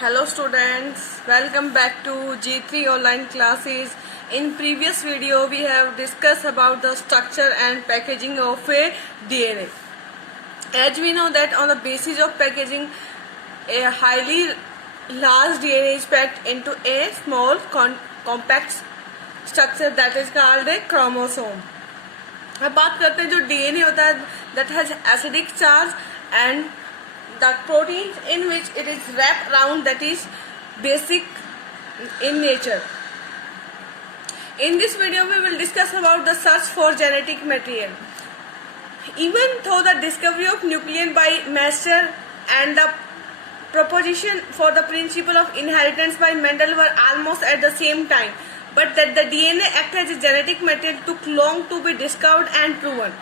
Hello students, welcome back to G3 online classes. In previous video we have discussed about the structure and packaging of a DNA. As we know that on the basis of packaging, a highly large DNA is packed into a small compact structure that is called a chromosome. अब बात करते हैं जो DNA होता है that has acidic charge and the proteins in which it is wrapped around, that is basic in nature. In this video we will discuss about the search for genetic material. Even though the discovery of nucleon by Mendel and the proposition for the principle of inheritance by Mendel were almost at the same time, but that the DNA act as a genetic material took long to be discovered and proven.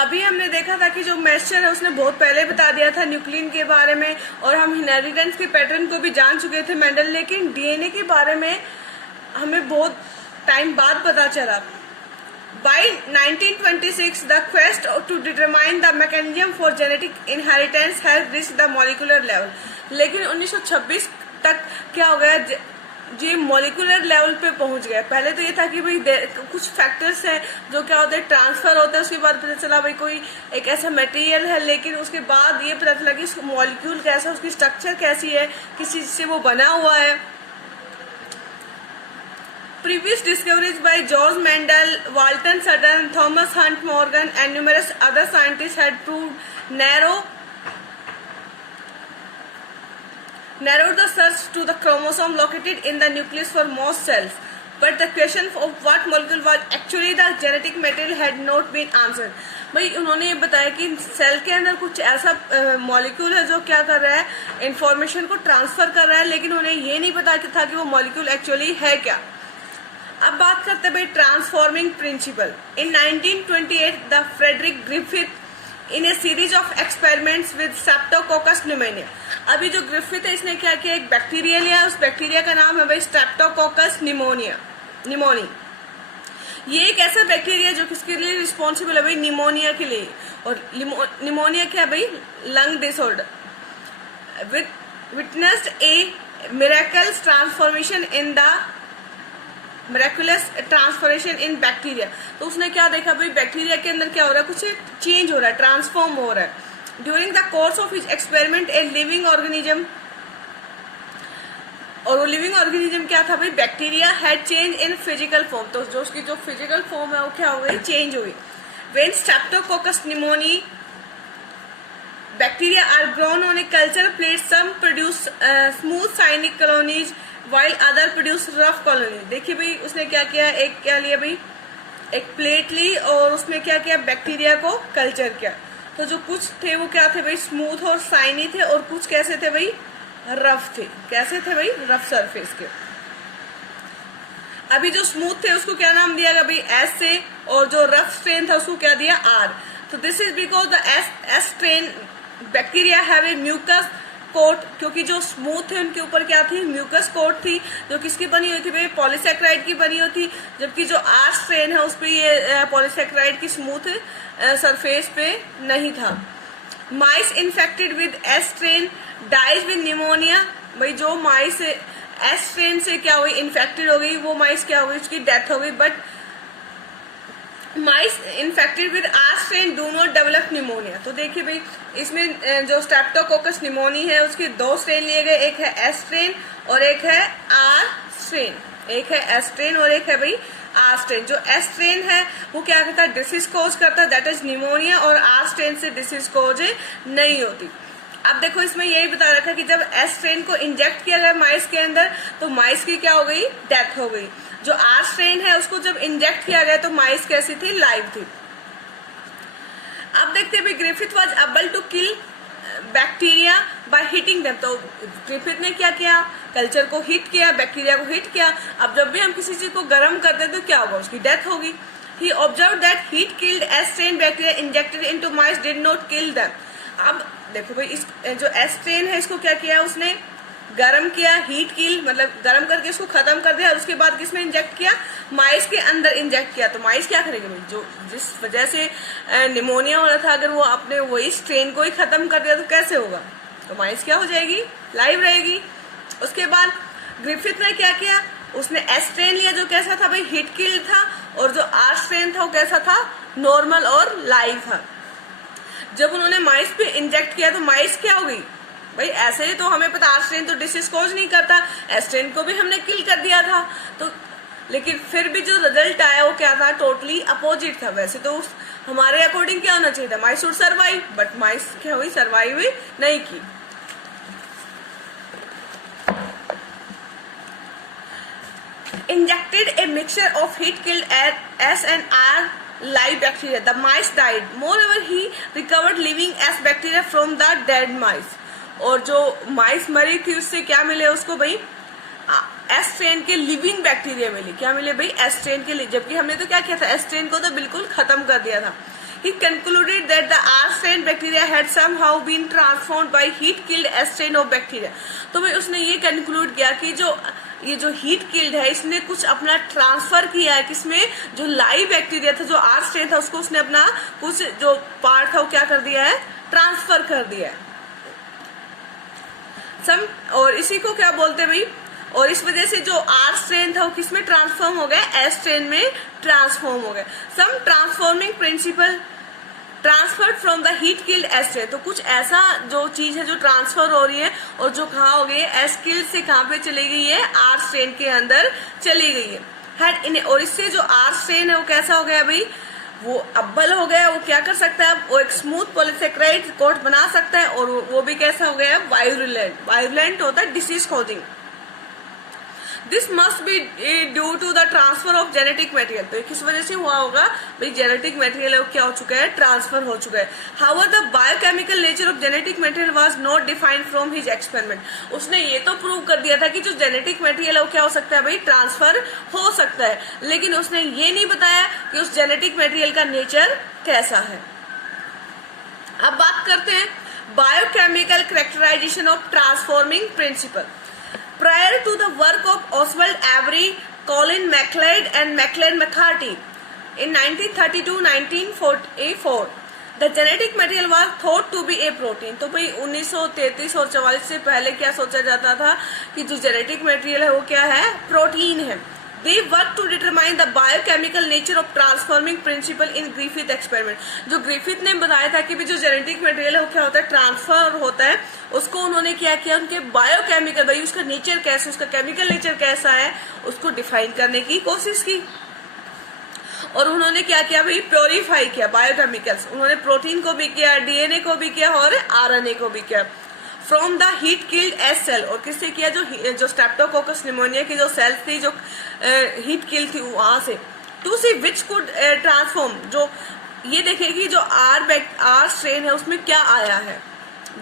अभी हमने देखा था कि जो मेस्टर है उसने बहुत पहले बता दिया था न्यूक्लियन के बारे में, और हम इनहेरिटेंस के पैटर्न को भी जान चुके थे मेंडल, लेकिन डीएनए के बारे में हमें बहुत टाइम बाद पता चला. By 1926, the quest to determine the mechanism for genetic inheritance has reached the molecular level. लेकिन 1926 तक क्या हो गया जी, मॉलिकुलर लेवल पे पहुंच गया. पहले तो ये था कि भाई कुछ फैक्टर्स हैं जो क्या होते हैं, ट्रांसफर होता है, उसके बाद पता चला भाई कोई एक ऐसा मटेरियल है, लेकिन उसके बाद ये पता चला कि मॉलिक्यूल कैसा, उसकी स्ट्रक्चर कैसी है, किस चीज से वो बना हुआ है. Previous discoveries by George Mendel, Walter Sutton, Thomas Hunt Morgan and numerous other scientists had proved narrowed the search to the chromosome located in the nucleus for most cells, but the question of what molecule was actually the genetic material had not been answered. भाई उन्होंने ये बताया कि cell के अंदर कुछ ऐसा molecule है जो क्या कर रहा है, इंफॉर्मेशन को ट्रांसफर कर रहा है, लेकिन उन्हें ये नहीं पता था कि वो मॉलिक्यूल एक्चुअली है क्या. अब बात करते हैं भाई transforming principle. In 1928 the Frederick Griffith in a series of experiments with Streptococcus pneumoniae. अभी जो ग्रिफिथ है इसने क्या किया, एक बैक्टीरिया लिया, उस बैक्टीरिया का नाम है भाई स्ट्रेप्टोकोकस निमोनी. ये एक ऐसा बैक्टीरिया जो किसके लिए रिस्पॉन्सिबल है भाई, निमोनिया के लिए. और निमोनिया क्या है भाई, lung disorder. Witnessed A miracles transformation in the miraculous transformation in bacteria. तो उसने क्या देखा भाई, बैक्टीरिया के अंदर क्या हो रहा है, कुछ चेंज हो रहा है, ट्रांसफॉर्म हो रहा है. During the course of his experiment a living organism, और वो लिविंग ऑर्गेनिज्म क्या था भाई, bacteria had change in physical form. तो जो उसकी जो फिजिकल फॉर्म है वो क्या हो गई, चेंज हो गई. When Streptococcus pneumoniae bacteria are grown on a culture plate, some produce smooth shiny colonies while other produce rough colonies. देखिए भाई उसने क्या किया, एक क्या लिया भाई, एक प्लेट ली और उसमें क्या किया, बैक्टीरिया को कल्चर किया. तो जो कुछ थे वो क्या थे भाई, स्मूथ और शाइनी थे, और कुछ कैसे थे भाई, रफ थे. कैसे थे भाई, रफ सरफेस के. अभी जो स्मूथ थे उसको क्या नाम दिया गया भाई, एस से, और जो रफ स्ट्रेन था उसको क्या दिया, आर. तो this is because the S strain bacteria have a mucus coat, क्योंकि जो स्मूथ थे उनके ऊपर क्या थी, म्यूकस कोट थी, जो किसकी बनी हुई थी भाई, पॉलीसेक्राइड की बनी हुई थी. जबकि जो आर स्ट्रेन है उस पर ये पॉलीसेक्राइड की स्मूथ सरफेस पे नहीं था. Mice infected with S strain dies with pneumonia. भाई जो माइस एस स्ट्रेन से क्या हुई, इन्फेक्टेड हो गई, वो माइस क्या हो गई, उसकी डेथ हो गई. But mice infected with R strain do not develop pneumonia. तो देखिए भाई इसमें जो स्ट्रेप्टोकोकस निमोनी है उसके दो स्ट्रेन लिए गए, एक है एस स्ट्रेन और एक है आर स्ट्रेन. एक है एस स्ट्रेन और एक है भाई आर स्ट्रेन. जो एस स्ट्रेन है वो क्या करता है, डिसीज कोज करता है, दैट इज निमोनिया, और आर स्ट्रेन से डिसीज कोज नहीं होती. अब देखो इसमें यही बता रखा कि जब एस स्ट्रेन को इंजेक्ट किया गया माइस के अंदर तो माइस की क्या हो गई, डेथ हो गई. जो आर स्ट्रेन है उसको जब इंजेक्ट किया गया तो माइस कैसी थी, लाइव थी. अब देखते हैं Griffith was able to kill bacteria by heating them. तो ग्रिफिथ ने क्या किया, कल्चर को हिट किया, बैक्टीरिया को हिट किया. अब जब भी हम किसी चीज को गर्म करते हैं तो क्या होगा, उसकी डेथ होगी. He observe that heat killed S strain bacteria injected into mice did not kill them. अब देखो भाई इस जो एस स्ट्रेन है इसको क्या किया, उसने गरम किया, हीट किल मतलब गरम करके इसको खत्म कर दिया, और उसके बाद किसमें इंजेक्ट किया, माइस के अंदर इंजेक्ट किया। तो माइस क्या करेंगे भाई, जो जिस वजह से निमोनिया हो रहा था, अगर वो अपने वही स्ट्रेन को ही खत्म कर दिया तो कैसे होगा, तो माइस क्या हो जाएगी, लाइव रहेगी। उसके बाद ग्रिफिथ ने क्या किया, उसने एस स्ट्रेन लिया जो कैसा था भाई, हीट किल्ड था, और जो आर स्ट्रेन था वो कैसा था, नॉर्मल और लाइव था। जब उन्होंने माइस पे इंजेक्ट किया तो माइस क्या हो गई भाई, ऐसे ही तो हमें पता आर स्ट्रेन तो डिसीज कॉज नहीं करता, एस स्ट्रेन को भी हमने किल कर दिया था, तो लेकिन फिर भी जो रिजल्ट आया वो क्या था, टोटली अपोजिट था। वैसे तो हमारे अकॉर्डिंग क्या होना चाहिए था, माइस वुड सर्वाइव, बट माइस क्या हुई, सर्वाइव ही नहीं की। Injected a mixture of heat-killed S and R live bacteria. The mice died. Moreover, he recovered living S bacteria from the dead mice. और जो माइस मरी थी उससे क्या मिले उसको भाई, एस स्ट्रेन के लिविंग बैक्टीरिया मिली। क्या मिले भाई, एस स्ट्रेन के, जबकि हमने तो क्या किया था, एस स्ट्रेन को तो बिल्कुल खत्म कर दिया था। He concluded that the R strain bacteria had somehow been transformed by heat-killed S strain of bacteria. तो भाई उसने ये कंक्लूड किया कि ये जो हीट किल्ड है इसने कुछ अपना ट्रांसफर किया है, किसमें, जो लाइव बैक्टीरिया था, जो आर स्ट्रेन था, उसको उसने अपना कुछ जो पार्ट था वो क्या कर दिया है, ट्रांसफर कर दिया है। और इसी को क्या बोलते हैं भाई, और इस वजह से जो आर स्ट्रेन था वो किसमें ट्रांसफॉर्म हो गया, एस स्ट्रेन में ट्रांसफॉर्म हो गया। Some transforming principle transferred from the heat killed S strain, तो कुछ ऐसा जो चीज है जो ट्रांसफर हो रही है और जो कहाँ हो गई है, एस किल्ड से कहाँ पे चली गई है, आर स्ट्रेन के अंदर चली गई है। हेड इन, और इससे जो आर स्ट्रेन है वो कैसा हो गया भाई, वो अब्बल हो गया, वो क्या कर सकता है, वो एक स्मूथ पॉलीसेकेराइड कोट बना सकता है, और वो भी कैसा हो गया है, वायरुलेंट। वायरुलेंट होता है disease causing. This must be due to the transfer of genetic material, तो किस वजह से हुआ होगा भाई, जेनेटिक मटेरियल है क्या हो चुका है, ट्रांसफर हो चुका है। However the biochemical nature of genetic material was not defined from his experiment. उसने ये तो प्रूव कर दिया था कि जो जेनेटिक मटेरियल है वो क्या हो सकता है भाई, ट्रांसफर हो सकता है, लेकिन उसने ये नहीं बताया कि उस जेनेटिक मटेरियल का नेचर कैसा है। अब बात करते हैं biochemical characterization of transforming principle. Prior to the work of Oswald Avery, Colin MacLeod and Macleod McCarthy in 1932-1944, the genetic material was thought to be a protein. तो भाई 1933 और 44 से पहले क्या सोचा जाता था कि जो जेनेटिक मटेरियल है वो क्या है, प्रोटीन है। They worked to determine the biochemical nature of transforming principle in Griffith experiment. जो ग्रिफिथ ने बताया था कि भी जो जेनेटिक मटेरियल है वो क्या होता है, ट्रांसफर होता है, उसको उन्होंने क्या किया, उनके बायोकेमिकल, भाई उसका नेचर कैसा, उसका केमिकल नेचर कैसा है, उसको डिफाइन करने की कोशिश की। और उन्होंने क्या किया भाई, प्योरीफाई किया बायोकेमिकल्स। उन्होंने प्रोटीन को भी किया, डीएनए को भी किया और आरएनए को भी किया। From the heat killed S cell, और किससे किया, जो स्ट्रेप्टोकोकस निमोनिया की जो सेल्स थी जो हीट किल थी वहां से, to see which could transform, जो ये देखेगी जो आर स्ट्रेन है उसमें क्या आया है,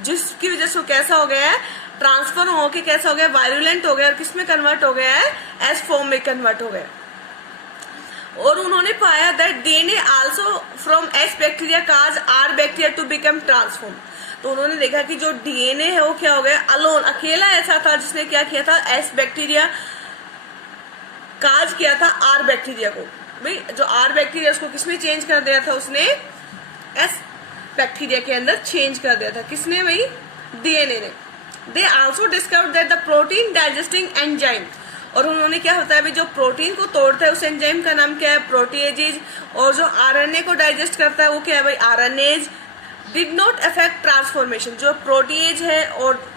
जिसकी वजह से कैसा हो गया है, ट्रांसफर होके कैसा हो गया, वायरुलेंट हो गया, और किसमें कन्वर्ट हो गया है, एस फॉर्म में कन्वर्ट हो गया। और उन्होंने पाया that DNA also from S bacteria cause R bacteria to become transform. तो उन्होंने देखा कि जो डीएनए है वो क्या हो गया, अलोन, अकेला ऐसा था जिसने क्या किया था, एस बैक्टीरिया काज किया था आर बैक्टीरिया को। भाई जो आर बैक्टीरिया उसको किसमें चेंज कर दिया था, उसने एस बैक्टीरिया के अंदर चेंज कर दिया था। किसने भाई, डीएनए ने। They also discovered that the protein digesting enzyme, और उन्होंने क्या होता है भाई, जो प्रोटीन को तोड़ता है उस एंजाइम का नाम क्या है, प्रोटीएजेज, और जो आरएनए को डाइजेस्ट करता है वो क्या है भाई, RNase. Did not affect transformation, जो प्रोटीएज है, और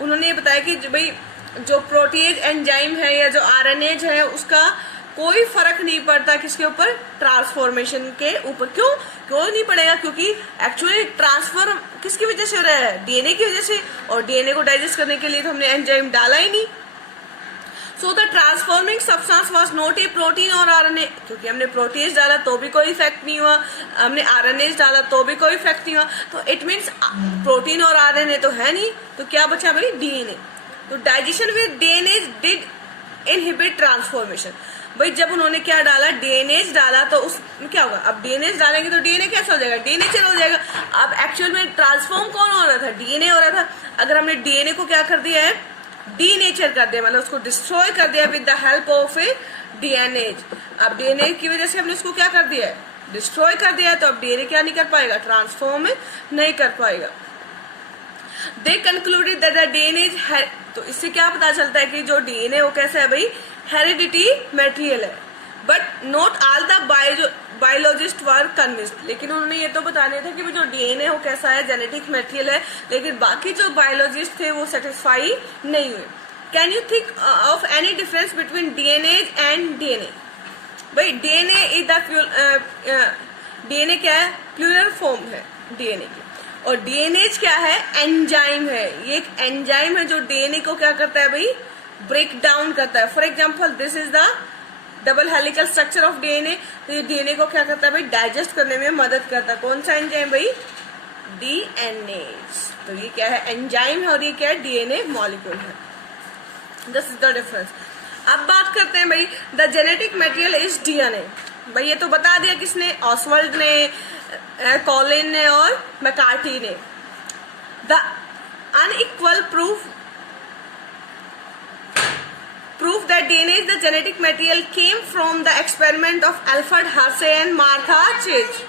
उन्होंने ये बताया कि भाई जो प्रोटीएज एंजाइम है या जो आरएनएज है उसका कोई फर्क नहीं पड़ता किसके ऊपर, ट्रांसफॉर्मेशन के ऊपर। क्यों नहीं पड़ेगा, क्योंकि एक्चुअली ट्रांसफर किसकी वजह से हो रहा है, डीएनए की वजह से, और डीएनए को डाइजेस्ट करने के लिए तो हमने एंजाइम डाला ही नहीं। So the transforming substance was not a protein और आरएनए, क्योंकि हमने प्रोटीन डाला तो भी कोई इफेक्ट नहीं हुआ, हमने आरएनए डाला तो भी कोई इफेक्ट नहीं हुआ, तो इट मीन्स प्रोटीन और आरएनए तो है नहीं, तो क्या बचा भाई, डीएनए। तो digestion with DNA did inhibit transformation. भाई जब उन्होंने क्या डाला, डीएनए डाला, तो उस क्या होगा, अब डीएनए डालेंगे तो डीएनए कैसा हो जाएगा, डीनेचर हो जाएगा। अब एक्चुअल में ट्रांसफॉर्म कौन हो रहा था, डीएनए हो रहा था। अगर हमने डीएनए को क्या कर दिया है, डीनेचर कर दिया, मतलब उसको डिस्ट्रॉय कर दिया with the help of A DNA. अब डीएनए की वजह से हमने उसको क्या कर दिया है, डिस्ट्रॉय कर दिया है, तो अब डीएनए क्या नहीं कर पाएगा, ट्रांसफॉर्म नहीं कर पाएगा। दे concluded that the DNA is, तो इससे क्या पता चलता है कि जो डीएनए वो कैसा है भाई, हेरिडिटी मटेरियल है। But not all the biologist were convinced, लेकिन उन्होंने ये तो बताने थे कि जो डीएनए वो कैसा है, जेनेटिक मटेरियल है, लेकिन बाकी जो बायोलॉजिस्ट थे वो सेटिस्फाई नहीं हुए। Can you think of any difference between DNA and DNA? भाई डीएनए इज द, डीएनए क्या है, प्लूरल फॉर्म है डीएनए की, और डीएनए क्या है, एंजाइम है। ये एक एंजाइम है जो डीएनए को क्या करता है भाई, ब्रेक डाउन करता है। For example this is the double helical structure of DNA, तो ये डीएनए को क्या करता है भाई, डाइजेस्ट करने में मदद करता है। कौन सा एंजाइम भाई, डीएनए। तो ये क्या है, एंजाइम है, और ये क्या है, डीएनए मॉलिक्यूल है। This is the difference. अब बात करते हैं भाई, the genetic material is DNA. भाई ये तो बता दिया किसने, ऑसवाल्ड ने, कॉलिन ने और मैकार्टी ने। The unequal proof that DNA is the genetic material came from the experiment of Alfred Hershey and Martha Chase.